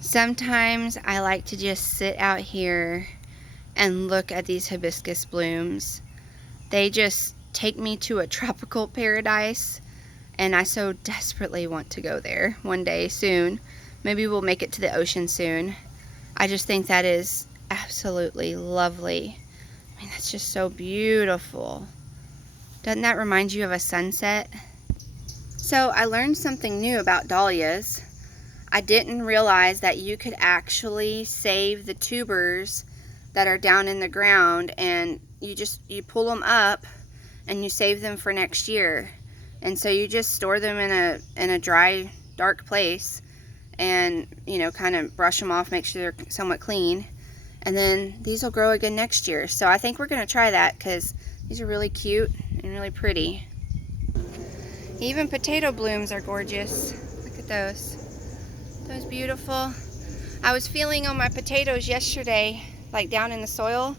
Sometimes I like to just sit out here and look at these hibiscus blooms. They just take me to a tropical paradise, and I so desperately want to go there one day soon. Maybe we'll make it to the ocean soon. I just think that is absolutely lovely. I mean, that's just so beautiful. Doesn't that remind you of a sunset? So I learned something new about dahlias. I didn't realize that you could actually save the tubers that are down in the ground, and you pull them up and you save them for next year. And so you just store them in a dry, dark place, and kind of brush them off, make sure they're somewhat clean, and then these will grow again next year. So I think we're going to try that because these are really cute and really pretty. Even potato blooms are gorgeous. Look at those. Those beautiful. I was feeling on my potatoes yesterday, like down in the soil,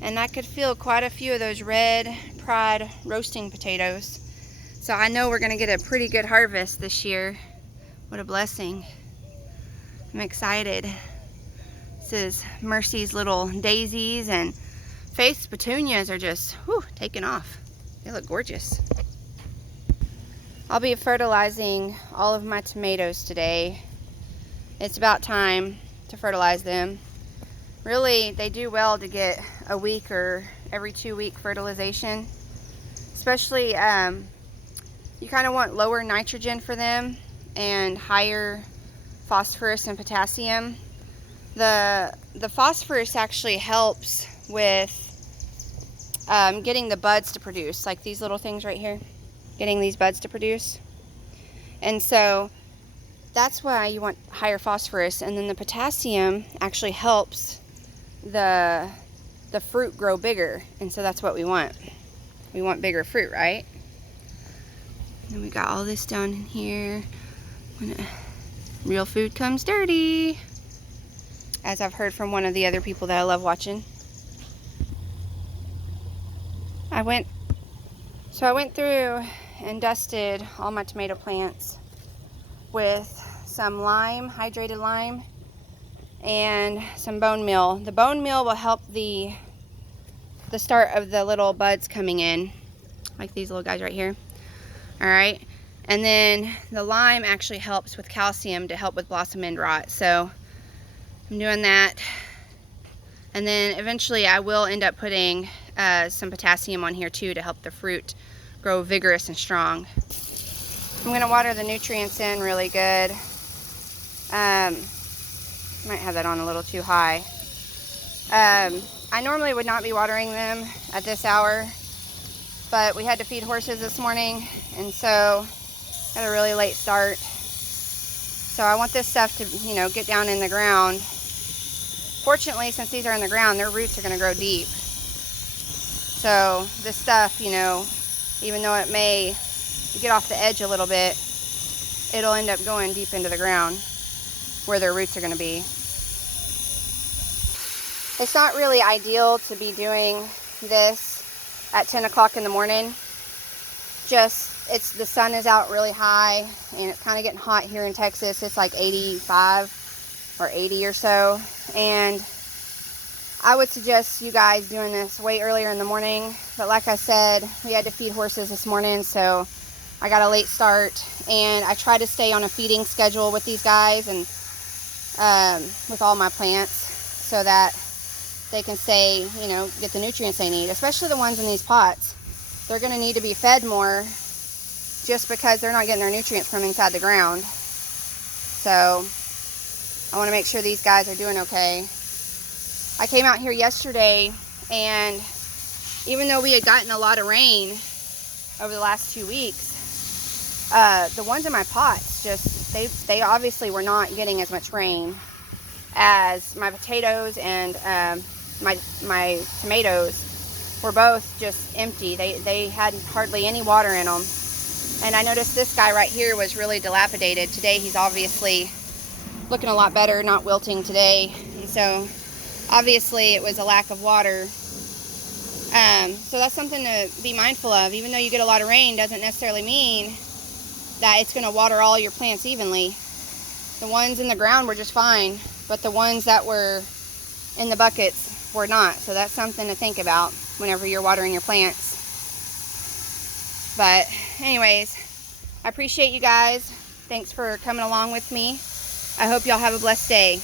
and I could feel quite a few of those red Pride roasting potatoes. So I know we're going to get a pretty good harvest this year. What a blessing. I'm excited. This is Mercy's little daisies, and Faith's petunias are just taking off. They look gorgeous. I'll be fertilizing all of my tomatoes today. It's about time to fertilize them. Really, they do well to get a week or every 2 week fertilization. Especially, you kind of want lower nitrogen for them and higher phosphorus and potassium. The phosphorus actually helps with getting the buds to produce, like these little things right here, getting these buds to produce. And so that's why you want higher phosphorus. And then the potassium actually helps the fruit grow bigger, and so that's what we want. We want bigger fruit, right? And we got all this down in here. When real food comes dirty, as I've heard from one of the other people that I love watching. I went through and dusted all my tomato plants with some lime, hydrated lime, and some bone meal. The bone meal will help the start of the little buds coming in, like these little guys right here. All right, and then the lime actually helps with calcium to help with blossom end rot. So I'm doing that, and then eventually I will end up putting some potassium on here too to help the fruit grow vigorous and strong. I'm going to water the nutrients in really good. Might have that on a little too high. I normally would not be watering them at this hour, but we had to feed horses this morning, and so got a really late start. So I want this stuff to, get down in the ground. Fortunately, since these are in the ground, their roots are going to grow deep. So this stuff, even though it may get off the edge a little bit, it'll end up going deep into the ground where their roots are going to be. It's not really ideal to be doing this at 10 o'clock in the morning. The sun is out really high, and it's kind of getting hot here in Texas. It's like 85 or 80 or so, and I would suggest you guys doing this way earlier in the morning. But like I said, we had to feed horses this morning, so I got a late start, and I try to stay on a feeding schedule with these guys and with all my plants, so that they can get the nutrients they need, especially the ones in these pots. They're going to need to be fed more just because they're not getting their nutrients from inside the ground. So I want to make sure these guys are doing okay. I came out here yesterday, and even though we had gotten a lot of rain over the last 2 weeks, the ones in my pots, they obviously were not getting as much rain as my potatoes, and my tomatoes were both just empty. They had hardly any water in them. And I noticed this guy right here was really dilapidated. Today he's obviously looking a lot better, not wilting today. And so obviously it was a lack of water. So that's something to be mindful of. Even though you get a lot of rain, doesn't necessarily mean that it's going to water all your plants evenly. The ones in the ground were just fine, but the ones that were in the buckets were not. So that's something to think about whenever you're watering your plants. But anyways, I appreciate you guys. Thanks for coming along with me. I hope y'all have a blessed day.